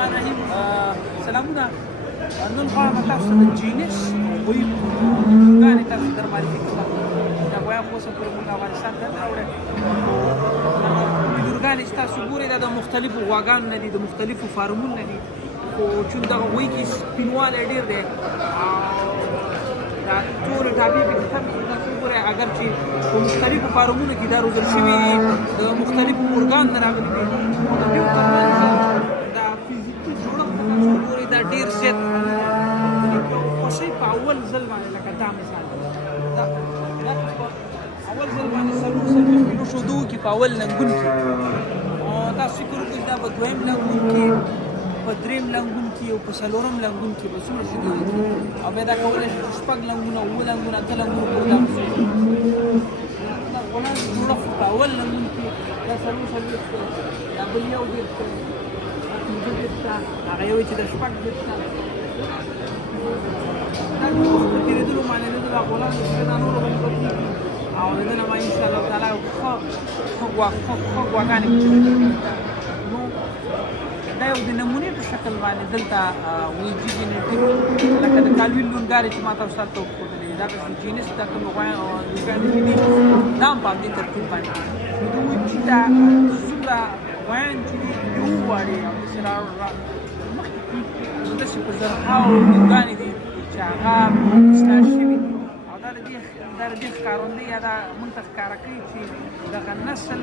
الرحمن الرحیم سلامونه. نن غواړم تاسو د جینس وی ګانې تاسو در معرفي کوم. دا وایي خو اوسه پورې موږ افغانستان ته راوړی ویډیوګانې چې تاسو ګورئ دا د مختلفو غواګانو نه دي، د مختلفو فارمونو نه دي، خو چون دغه وی کې سپینوالی ډېر دی او دا ټولې ټاپې پکې کمې دي. تاسو وګورئ اگر چې په مختلفو فارمونو کې دا روزل شوي دي، د مختلفو اورګان نه راغلي دي، د دوی ترمنځ دا فزیکي جوړښت ته تاسو وګورئ دا ډېر زیات خوښۍ په اول ځل باندې لکه دا مثال دا په اول ځل باندې څلور کیلو شودو کې په اول لنګون کې تاسو فکر وکړئ دا په دویم لنګون کې، په دریم لنګون کې او په څلورم لنګون کې به څومره شیدې ورکړي او بیا دا کولی شي چې شپږ لنګونه، اووه لنګونه، اته لنګونه پورې دا غلام جوړښت په اول لنګون کې دا څلوېښت دی، دا بل یو دېرش دی، دا پنځه دېرش ده، هغه یو چې د شپږ دېرش ده. دا په تېرېدلو معلومېدو دا غلام چې دا نورو باندې بدلېږي او د ده نه به انشاءالله تعالی ښه غواګانې نو دا یو د نمونې په شکل باندې دلته ویجي جینټیک لکه د کالوي لونګارې چې ما تاسو ته وښودلې دا داسې جینس دا کوم لونګانې چې دي دا هم په همدې ترتیب باندې نو د ویجي دا څومره غویان چې دي یو واړې او داسې مخکې نو داسې په زرهاوو لونګانې دي چې هغه اصلاح شوي دي او دا د دې ښکارندوی یا دا موږ ته ښکاره کوي چې دغه نسل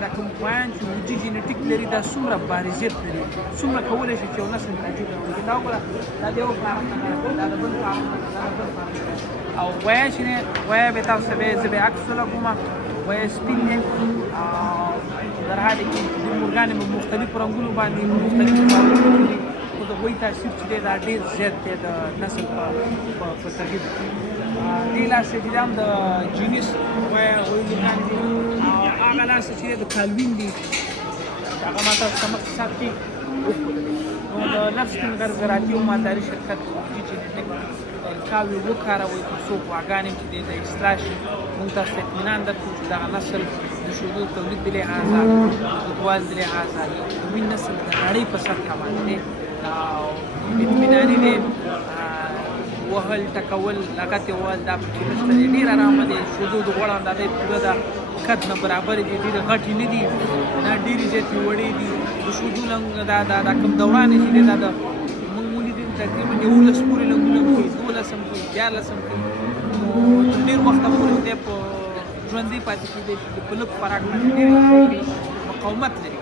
دا کوم غویان چې ویجي جینټیک لري دا څومره بارزیت لري، څومره کولی شي چې یو نسل تاجیل راوړي. دا وګوره دا د یو فارم نه ده، دا د بل فارم نه ده، دا د بل فارم نه ده او غویه چې دی غویه به تاسو ته زه به عکس ولګوم. غویه سپین دی در حالې کې د مورګانې په مختلفو رنګونو باندې مختلفو فارمونو دي خو د غوی تاثیر چې دی دا ډېر زیات دی د نسل په تغییر کې. دې لاسې چې دا هم د جینس غویه لوګانې دي او هغه لاسې چې دی د کالوین دي هغه ما تاسو ته مخکې سات کې وښودلې. نو د نفس ټینګر زراعتي او مالداري شرکت ویجي جینټیک کاوي وکاروئ تر څو غواګانې چې دی د اصلاح شي. موږ تاسو ته اطمینان درکړو چې دغه نسل د شیدو تولید د لحاظه، د اوږدوالي د لحاظه یو قوي نسل د نړۍ په سطحه باندې دی او اطمیناني دی. وهل ټکول لغتې وهل دا پکې نشته دی، ډېر ارامه دی. شیدو د غوړ اندازه یې پوره ده، قد نه برابرې دي، ډېرې غټې نه دي، نه ډېرې زیاتې وړې دي. د شیدو دا کوم دوران چې دی دا د موږ ولیدل تقریبا 11 پورې لنګونه کوي، 12 هم کوي، 14 هم کوي. نو تر ډېر وخته پورې دی په ژوندی پاتې کېدی شي، په لږ خوراک باندې ډېرې مقاومت لري.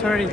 Sorry.